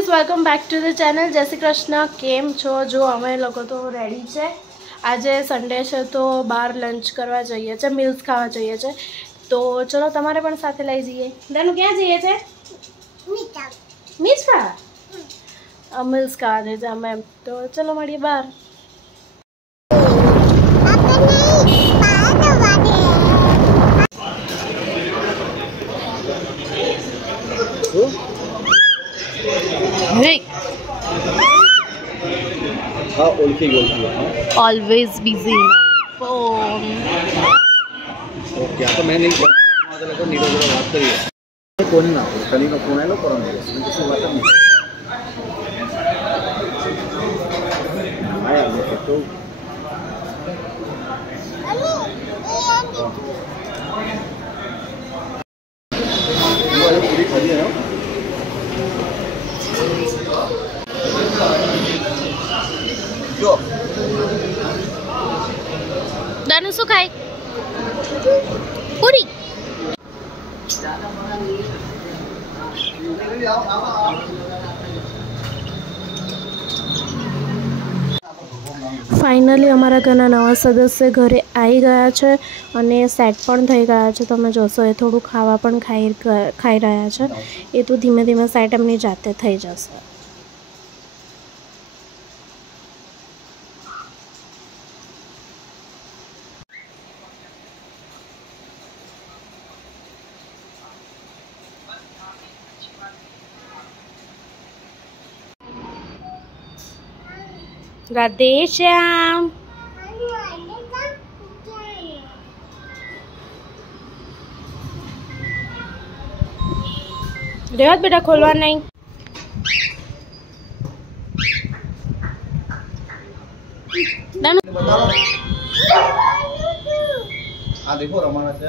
Guys welcome back to the channel. जय श्री कृष्ण। केम छो? जो अमे लोग तो रेडी है। आज संडे है तो बाहर लंच करवा जाइए छे, मील्स खावा जाइए छे। तो चलो तमारे पण साथे लई जईए। दानू क्या जाइए छे? मील्स खावा। मील्स खावा जाइए अमे। तो चलो मळीए बाहर। Always busy phone. ओके आता मैं नहीं माझा लगा नीरो जरा बात करिए कोणी ना कली का फोन आलो परम दिवस मी किसी बात नहीं आया मैं तो ये पूरी खाली है ना जो दानू शू खाए? पूरी। फाइनली अमरा घरना नवा सदस्य घरे आई गया है और सेट पण थई गया है। तमे जोशो ए थोड़ू खावा पण खाई रहा है। ए तो धीमे धीमे सेट एमनी जाते थई जशे। राधे श्याम। रेवत बेटा खोलवा नहीं। हाँ देखो रमाना से